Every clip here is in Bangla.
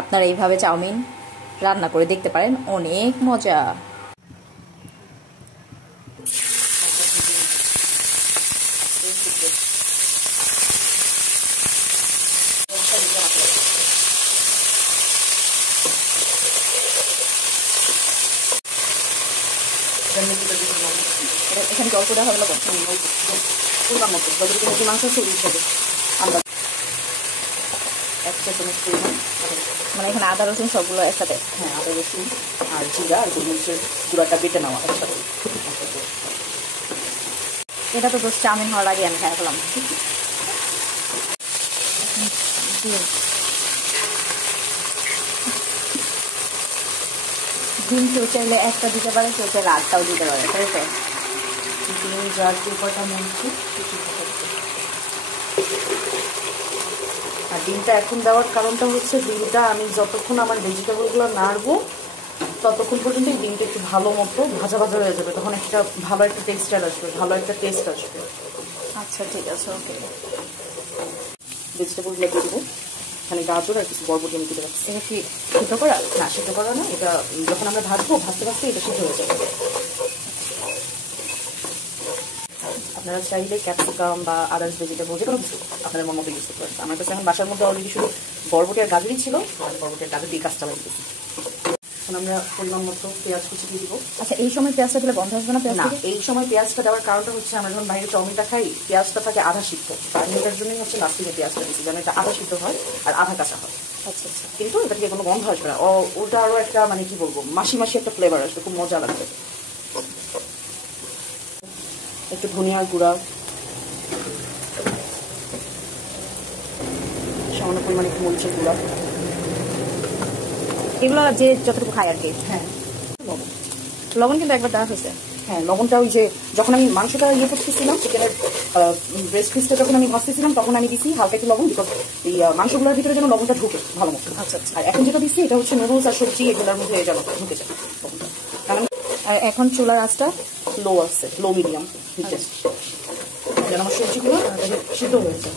আপনারা এইভাবে চাউমিন রান্না করে দেখতে পারেন, অনেক মজা। এখানে জল করে হবে পরিমাণ মতো, যতটুকু মাংস চল্লিশ হবে আমরা 1 চা চামচ পরিমাণ, মানে এখানে আদা রসুন সবগুলো একসাথে। হ্যাঁ, আদা রসুন আর জিরা আর গোলমরিচের গুঁড়াটা বেটে নেওয়া একসাথে। এটা তো দোষ চাউমিন হওয়ার আগে আমি খেয়ে ফেলাম। ডিম কেউ চাইলে একটা দিতে পারে, কেউ চাইলে 8টাও দিতে পারে, তাই তো? ডিম যার যে কটা মনছে। আর ডিমটা এখন দেওয়ার কারণটা হচ্ছে, ডিমটা আমি যতক্ষণ আমার ভেজিটেবলগুলো নাড়বো ততক্ষণ পর্যন্ত ডিমটা একটু ভালো মতো ভাজা ভাজা হয়ে যাবে, তখন একটা ভালো একটা টেক্সচার আসবে, ভালো একটা টেস্ট আসবে। আচ্ছা ঠিক আছে, ওকে। ভেজিটেবলগুলো দিয়ে দেবো, এখানে গাজর আর কিছু বরবটি আমি দিতে পারছি। এটা কি সিদ্ধ করা? না, সিদ্ধ করা না, এটা যখন আমরা ভাজবো ভাজতে ভাজতে এটা সিদ্ধ হয়ে যাবে। আপনারা চাইলে ক্যাপসিকাম বা আদার্স ভেজিটেবল যে কোনো কিছু আপনাদের মন মতো ইউজ করতে পারেন। আমার কাছে এখন বাসার মধ্যে অলরেডি শুধু বরবটি আর গাজরই ছিল, আর বরবটি আর গাজর দিয়ে কাজ চালাই দিতেছি। এখন আমরা পরিমাণ মতো পেঁয়াজ কুচি দিয়ে দিব। আচ্ছা, এই সময় পেঁয়াজটা দিলে গন্ধ আসবে না? পেঁয়াজ না, এই সময় পেঁয়াজটা দেওয়ার কারণটা হচ্ছে, আমরা যখন বাইরে চাউমিনটা খাই পেঁয়াজটা থাকে আধা সিদ্ধ, এটার জন্যই হচ্ছে লাস্ট থেকে পেঁয়াজটা দিচ্ছি, যেন এটা আধা সিদ্ধ হয় আর আধা কাঁচা হয়। আচ্ছা আচ্ছা। কিন্তু এটা থেকে কোনো গন্ধ আসবে না, ওটা আরো একটা মানে কি বলবো মাসি মাসি একটা ফ্লেভার আসবে, খুব মজা লাগবে। একটু ধনিয়ার গুঁড়া, সামান্য পরিমাণে একটু মরিচের গুঁড়া, এগুলো যে যতটুকু খাই আর কি। হ্যাঁ, লবণ কিন্তু একবার দেওয়া হয়েছে। হ্যাঁ, লবণটা ওই যে যখন আমি মাংসটা ইয়ে করতেছিলাম, চিকেনের ব্রেস্ট পিসটা যখন আমি ভাজতেছিলাম তখন আমি দিছি হালকা একটু লবণ, বিকজ এই মাংসগুলোর ভিতরে যেন লবণটা ঢুকে ভালো মতো। আচ্ছা আচ্ছা। আর এখন যেটা দিচ্ছি এটা হচ্ছে নুডলস আর সবজি এগুলোর মধ্যে যেন ঢুকে যায় লবণটা। কারণ এখন চুলার আঁচটা লো আছে, লো মিডিয়াম হিটে, যেন আমার সবজিগুলো সিদ্ধ হয়েছে।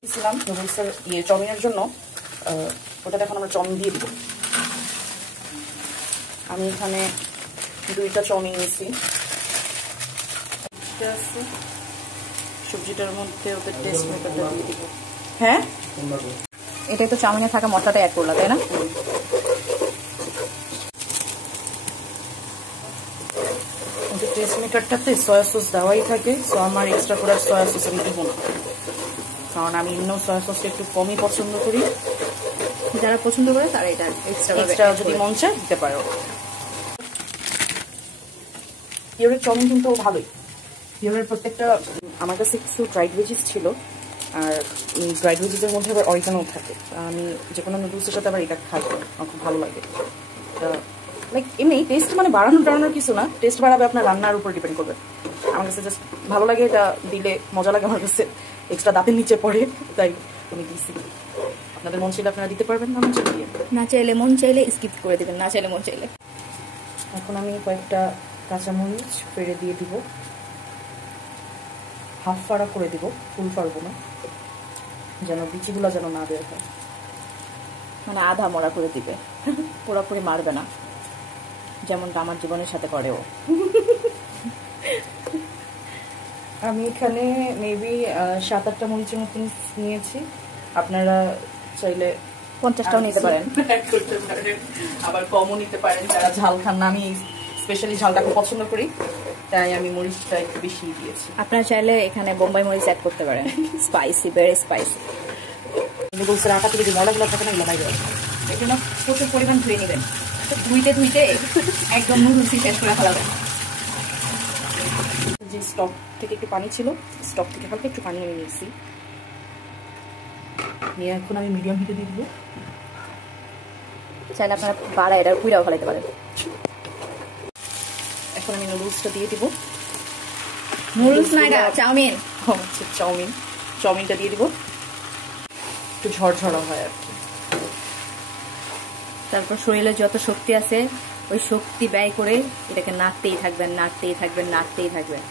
দিয়েছিলাম নুডলসের চাউমিনের জন্য, ওটা এখন আমরা চাউমিন দিয়ে দিব। আমি এখানে 2টা চাউমিন নিয়েছি। সবজিটার মধ্যে ওদের টেস্ট মেকারটা দিয়ে দিব। হ্যাঁ, এটাই তো চাউমিনে থাকা মশলাটা অ্যাড করলা, তাই না? ওদের টেস্ট মেকারটাতে সয়া সস দেওয়াই থাকে, সো আমার এক্সট্রা করে সয়া সস আমি দিব না, কারণ আমি এমনিও সয়া সসটা একটু কমই পছন্দ করি। যারা পছন্দ করে তারা এটা এক্সট্রা যদি মন চায় দিতে পারো। পিওরের চাউমিন কিন্তু ভালোই, পিওরের প্রত্যেকটা। আমার কাছে কিছু ড্রাইড ভেজিস ছিল, আর ড্রাইড ভেজিসের মধ্যে আবার অরিগানো থাকে। আমি যে কোনো নুডলসের সাথে আবার এটা খাই, আমার খুব ভালো লাগে। লাইক এমনি টেস্ট মানে বাড়ানোর কিছু না, টেস্ট বাড়াবে আপনার রান্নার উপর ডিপেন্ড করবে। আমার কাছে জাস্ট ভালো লাগে, এটা দিলে মজা লাগে আমার কাছে, এক্সট্রা দাঁতের নিচে পড়ে, তাই আমি দিয়েছি। আপনাদের মন চাইলে আপনারা দিতে পারবেন, না চাইলে মন চাইলে স্কিপ করে দেবেন, না চাইলে মন চাইলে। এখন আমি কয়েকটা কাঁচামরিচ পেড়ে দিয়ে দিব, হাফ ফাড়া করে দিব, ফুল ফাড়বো না, যেন বিচিগুলো যেন না বের হয়। মানে আধা মরা করে দিবে, পুরোপুরি মারবে না, যেমনটা আমার জীবনের সাথে করেও। আমি এখানে মেবি 7-8টা মরিচের মতন নিয়েছি, আপনারা চাইলে 50টাও নিতে পারেন, আবার কমও নিতে পারেন যারা ঝাল খান না। আমি স্পেশালি ঝালটা খুব পছন্দ করি, তাই আমি মরিচটা একটু বেশি দিয়েছি। আপনারা চাইলে এখানে বোম্বাই মরিচ অ্যাড করতে পারেন, স্পাইসি, ভেরি স্পাইসি। নুডলসের আটা থেকে যে ময়লাগুলো থাকে না, এগুলো বাইরে আসে। এর জন্য প্রচুর পরিমাণ ধুয়ে নেবেন, ধুইতে ধুইতে একদম নুডলসই শেষ করে ফেলাবেন। যে স্টক থেকে একটু পানি ছিল, স্টক থেকে হালকা একটু পানি আমি নিয়েছি, নিয়ে এখন আমি মিডিয়াম হিটে দিয়ে দিব। চাইলে আপনারা বাড়া এটা পুইরাও ফেলাইতে পারেন। এখন আমি নুডলসটা দিয়ে দিব। নুডলস না, এটা চাউমিন। আচ্ছা, চাউমিনটা দিয়ে দিব, একটু ঝরঝরা হয় আর কি। তারপর শরীরে যত শক্তি আছে ওই শক্তি ব্যয় করে এটাকে নাড়তেই থাকবেন, নাড়তেই থাকবেন, নাড়তেই থাকবেন।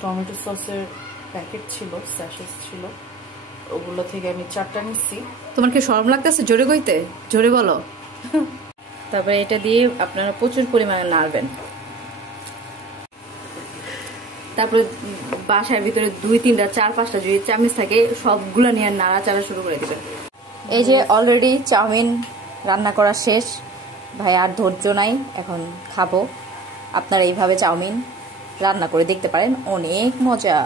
টমেটো সসের প্যাকেট ছিল, স্যাশেস ছিল, ওগুলো থেকে আমি 4টা নিচ্ছি। তোমার কি শরম লাগতেছে জোরে কইতে? জোরে বলো। তারপরে এটা দিয়ে আপনারা প্রচুর পরিমাণে নাড়বেন। তারপরে বাসার ভিতরে 2, 3টা 4, 5টা যদি চামচ থাকে সবগুলো নিয়ে নাড়াচাড়া শুরু করে দিবেন। এই যে অলরেডি চাউমিন রান্না করা শেষ, ভাই আর ধৈর্য নাই, এখন খাবো। আপনারা এইভাবে চাউমিন রান্না করে দেখতে পারেন, অনেক মজা।